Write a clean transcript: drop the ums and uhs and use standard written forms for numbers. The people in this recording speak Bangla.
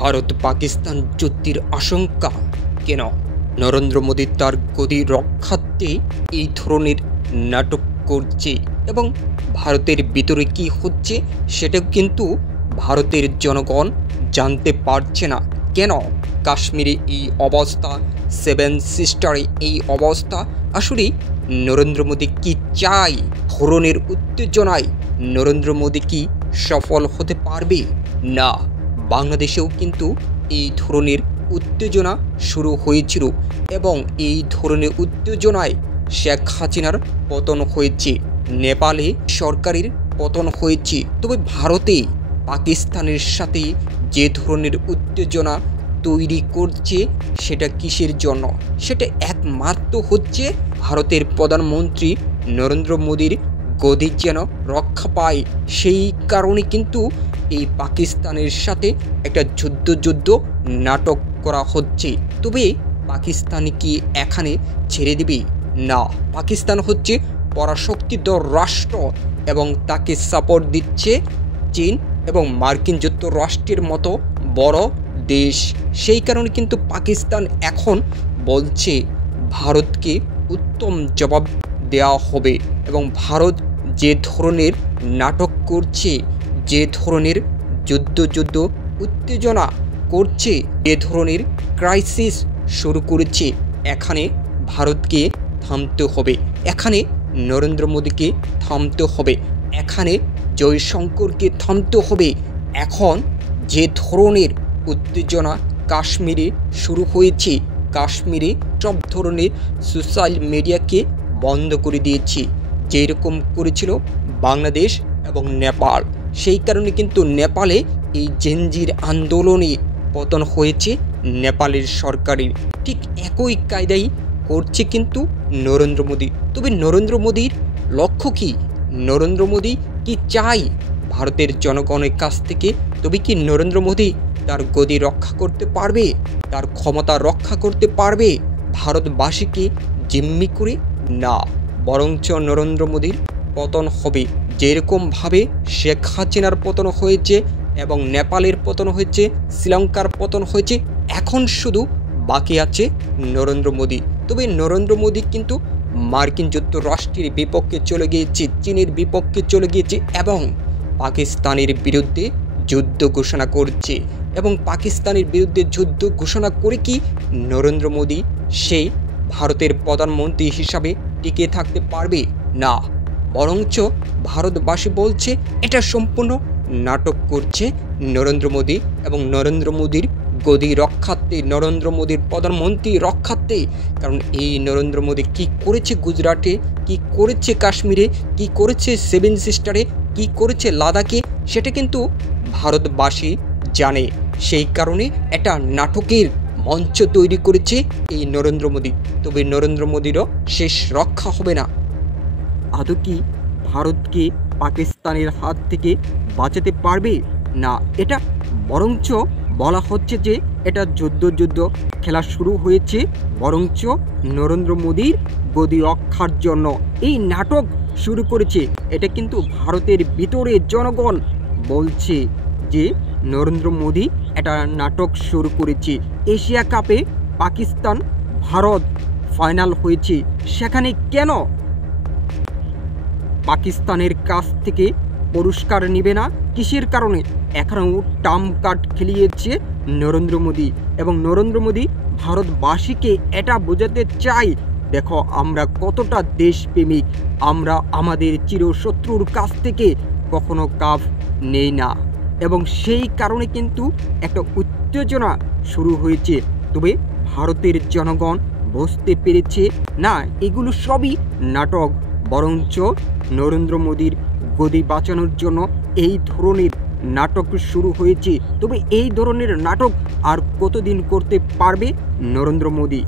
ভারত পাকিস্তান যুদ্ধের আশঙ্কা কেন? নরেন্দ্র মোদী তার গদি রক্ষার্থে এই ধরনের নাটক করছে এবং ভারতের ভিতরে কি হচ্ছে সেটাও কিন্তু ভারতের জনগণ জানতে পারছে না। কেন কাশ্মীরে এই অবস্থা, সেভেন সিস্টারে এই অবস্থা? আসলে নরেন্দ্র মোদী কি চায়? ধরনের উত্তেজনায় নরেন্দ্র মোদী কি সফল হতে পারবে? না, বাংলাদেশেও কিন্তু এই ধরনের উত্তেজনা শুরু হয়েছিল এবং এই ধরনের উত্তেজনায় শেখ হাসিনার পতন হয়েছে, নেপালে সরকারের পতন হয়েছে। তবে ভারতে পাকিস্তানের সাথে যে ধরনের উত্তেজনা তৈরি করছে সেটা কিসের জন্য? সেটা একমাত্র হচ্ছে ভারতের প্রধানমন্ত্রী নরেন্দ্র মোদীর গদি যেন রক্ষা পায়। সেই কারণে কিন্তু এই পাকিস্তানের সাথে একটা যুদ্ধ নাটক করা হচ্ছে। তবে পাকিস্তান কি এখানে ছেড়ে দিবে? না, পাকিস্তান হচ্ছে পরাশক্তিধর রাষ্ট্র এবং তাকে সাপোর্ট দিচ্ছে চীন এবং মার্কিন যুক্তরাষ্ট্রের মতো বড় দেশ। সেই কারণে কিন্তু পাকিস্তান এখন বলছে ভারতকে উত্তম জবাব দেওয়া হবে এবং ভারত যে ধরনের নাটক করছে, যে ধরনের যুদ্ধ উত্তেজনা করছে, যে ধরনের ক্রাইসিস শুরু করেছে, এখানে ভারতকে থামতে হবে, এখানে নরেন্দ্র মোদীকে থামতে হবে, এখানে জয়শঙ্করকে থামতে হবে। এখন যে ধরনের উত্তেজনা কাশ্মীরে শুরু হয়েছে, কাশ্মীরে সব ধরনের সোশ্যাল মিডিয়াকে বন্ধ করে দিয়েছে, যেরকম করেছিল বাংলাদেশ এবং নেপাল। সেই কারণে কিন্তু নেপালে এই জেনজির আন্দোলনে পতন হয়েছে নেপালের সরকারের। ঠিক একই কায়দাই করছে কিন্তু নরেন্দ্র মোদী। তবে নরেন্দ্র মোদীর লক্ষ্য কি? নরেন্দ্র মোদী কি চায় ভারতের জনগণের কাছ থেকে? তবে কি নরেন্দ্র মোদী তার গদি রক্ষা করতে পারবে? তার ক্ষমতা রক্ষা করতে পারবে ভারতবাসীকে জিম্মি করে? না, বরঞ্চ নরেন্দ্র মোদীর পতন হবে। যেরকমভাবে শেখ হাসিনার পতন হয়েছে এবং নেপালের পতন হয়েছে, শ্রীলঙ্কার পতন হয়েছে, এখন শুধু বাকি আছে নরেন্দ্র মোদী। তবে নরেন্দ্র মোদী কিন্তু মার্কিন যুক্তরাষ্ট্রের বিপক্ষে চলে গিয়েছে, চীনের বিপক্ষে চলে গিয়েছে এবং পাকিস্তানের বিরুদ্ধে যুদ্ধ ঘোষণা করছে। এবং পাকিস্তানের বিরুদ্ধে যুদ্ধ ঘোষণা করে কি নরেন্দ্র মোদী সেই ভারতের প্রধানমন্ত্রী হিসাবে টিকে থাকতে পারবে? না, বরঞ্চ ভারতবাসী বলছে এটা সম্পূর্ণ নাটক করছে নরেন্দ্র মোদী এবং নরেন্দ্র মোদীর গদি রক্ষার্থে, নরেন্দ্র মোদীর প্রধানমন্ত্রী রক্ষার্থে। কারণ এই নরেন্দ্র মোদী কি করেছে গুজরাটে, কি করেছে কাশ্মীরে, কি করেছে সেভেন সিস্টারে, কি করেছে লাদাখে, সেটা কিন্তু ভারতবাসী জানে। সেই কারণে একটা নাটকের মঞ্চ তৈরি করেছে এই নরেন্দ্র মোদী। তবে নরেন্দ্র মোদীরও শেষ রক্ষা হবে না। আদৌ কি ভারতকে পাকিস্তানের হাত থেকে বাঁচাতে পারবে? না, এটা বরঞ্চ বলা হচ্ছে যে এটা যুদ্ধ খেলা শুরু হয়েছে, বরঞ্চ নরেন্দ্র মোদীর গদি রক্ষার জন্য এই নাটক শুরু করেছে। এটা কিন্তু ভারতের ভিতরে জনগণ বলছে যে নরেন্দ্র মোদী এটা নাটক শুরু করেছে। এশিয়া কাপে পাকিস্তান ভারত ফাইনাল হয়েছে, সেখানে কেন পাকিস্তানের কাছ থেকে পুরস্কার নেবে না? কিসের কারণে? এখনও টার্ম কার্ড খেলিয়েছে নরেন্দ্র মোদী এবং নরেন্দ্র মোদী ভারতবাসীকে এটা বোঝাতে চায়, দেখো আমরা কতটা দেশপ্রেমিক, আমরা আমাদের চিরশত্রুর কাছ থেকে কখনো কাপ নেই না। এবং সেই কারণে কিন্তু একটা উত্তেজনা শুরু হয়েছে। তবে ভারতের জনগণ বুঝতে পেরেছে না, এগুলো সবই নাটক, বরঞ্চ নরেন্দ্র মোদীর গদি বাঁচানোর জন্য এই ধরনের নাটক শুরু হয়েছে। তবে এই ধরনের নাটক আর কতদিন করতে পারবে নরেন্দ্র মোদী?